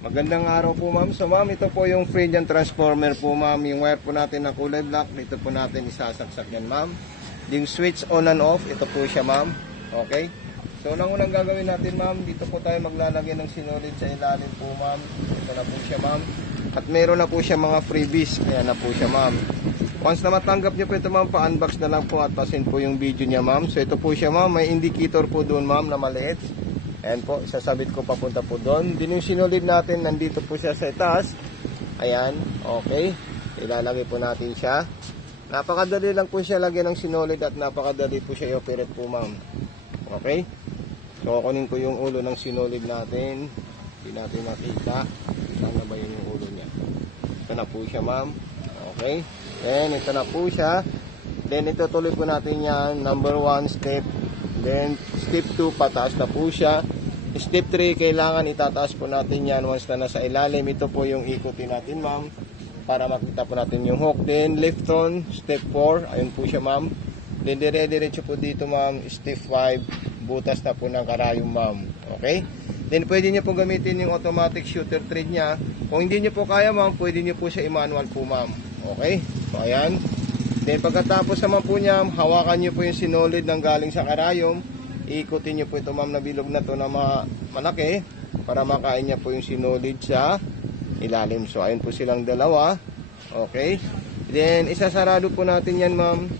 Magandang araw po ma'am. So ma'am, ito po yung Fredian transformer po ma'am. Yung wire po natin na kulay black, dito po natin isasaksak yan ma'am. Yung switch on and off, ito po siya ma'am. Okay? So unang gagawin natin ma'am, dito po tayo maglalagay ng sinulid sa ilalim po ma'am. Ito na po siya ma'am. At meron na po siya mga freebies. Ayan na po siya ma'am. Once na matanggap nyo po ito ma'am, pa-unbox na lang po at pasin po yung video niya ma'am. So ito po siya ma'am, may indicator po doon ma'am na maliit. Ayan po, sasabit ko papunta po doon. Din yung sinulid natin, nandito po siya sa itaas. Ayan, okay. Ilalagay po natin siya. Napakadali lang po siya lagyan ng sinulid at napakadali po siya i-operate po ma'am. Okay. So kunin ko yung ulo ng sinulid natin. Hindi natin nakita. Saan na ba yun yung ulo niya? Ito na po siya ma'am. Okay. Then ito na po siya. Then itutuloy po natin yan. Number 1 step. Then step 2 pataas na po siya. Step 3 kailangan itataas po natin yan once na nasa ilalim. Ito po yung ikutin natin ma'am para makita po natin yung hook. Then left turn step 4. Ayun po siya ma'am. Then dire-diretso po dito ma'am. Step 5 butas na po ng karayom ma'am. Okay. Then pwede nyo po gamitin yung automatic shooter thread nya. Kung hindi nyo po kaya ma'am, pwede nyo po siya i-manual po ma'am. Okay. So ayan. Then pagkatapos naman po niya, hawakan nyo po yung sinulid ng galing sa karayom. Iikutin nyo po ito ma'am na bilog na to na malaki para makain niya po yung sinulid sa ilalim. So ayun po silang dalawa. Okay. Then isasarado po natin yan ma'am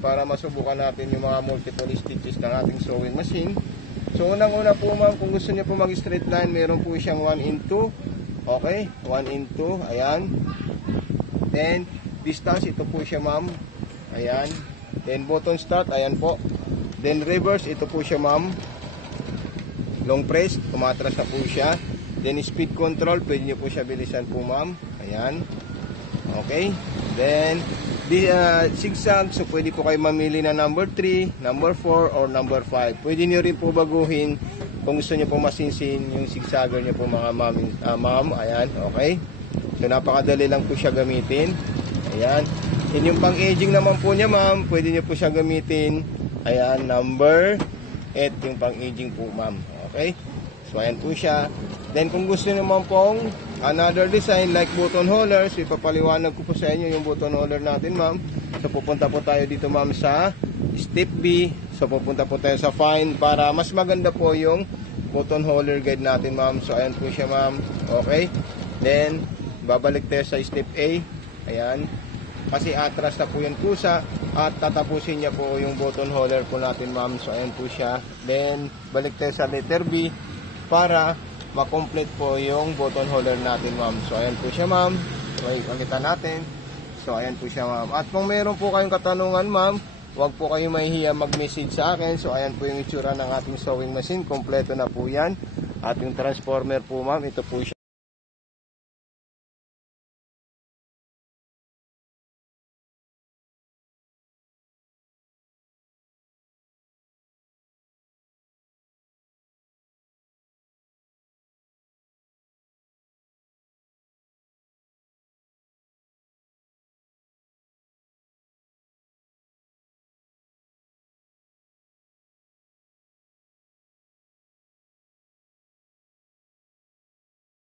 para masubukan natin yung mga multiple stitches ng ating sewing machine. So unang-una po ma'am, kung gusto niyo po mag straight line, meron po siyang 1 in 2. Okay, 1 in 2. Ayan. Then distance, ito po siya ma'am. Ayan. Then button start, ayan po. Then reverse, ito po siya ma'am. Long press, tumatras na po siya. Then speed control, pwede nyo po siya bilisan po ma'am. Ayan. Okay. Then zigzag, so pwede po kayo mamili na number 3, number 4, or number 5. Pwede nyo rin po baguhin kung gusto nyo po masinsin yung zigzagger nyo po mga ma'am. Ayan. Okay. So napakadali lang po siya gamitin. Ayan. Yun yung pang-aging naman po niya ma'am, pwede niyo po siya gamitin. Ayan, number 8 yung pang-aging po ma'am. Okay? So ayan po siya. Then kung gusto niyo naman pong another design like button holders, ipapaliwanag ko po sa inyo yung button holder natin ma'am. So pupunta po tayo dito ma'am sa step B. So pupunta po tayo sa find para mas maganda po yung button holder guide natin ma'am. So ayan po siya ma'am. Okay? Then babalik tayo sa step A. Ayan. Kasi atras na po yan kusa at tatapusin niya po yung button holder po natin ma'am. So ayan po siya. Then balik tayo sa letter B para makomplete po yung button holder natin ma'am. So ayan po siya ma'am. So ipakita natin. So ayan po siya ma'am. At kung meron po kayong katanungan ma'am, huwag po kayong mahihiya mag-message sa akin. So ayan po yung itsura ng ating sewing machine. Kompleto na po yan. At yung transformer po ma'am, ito po siya.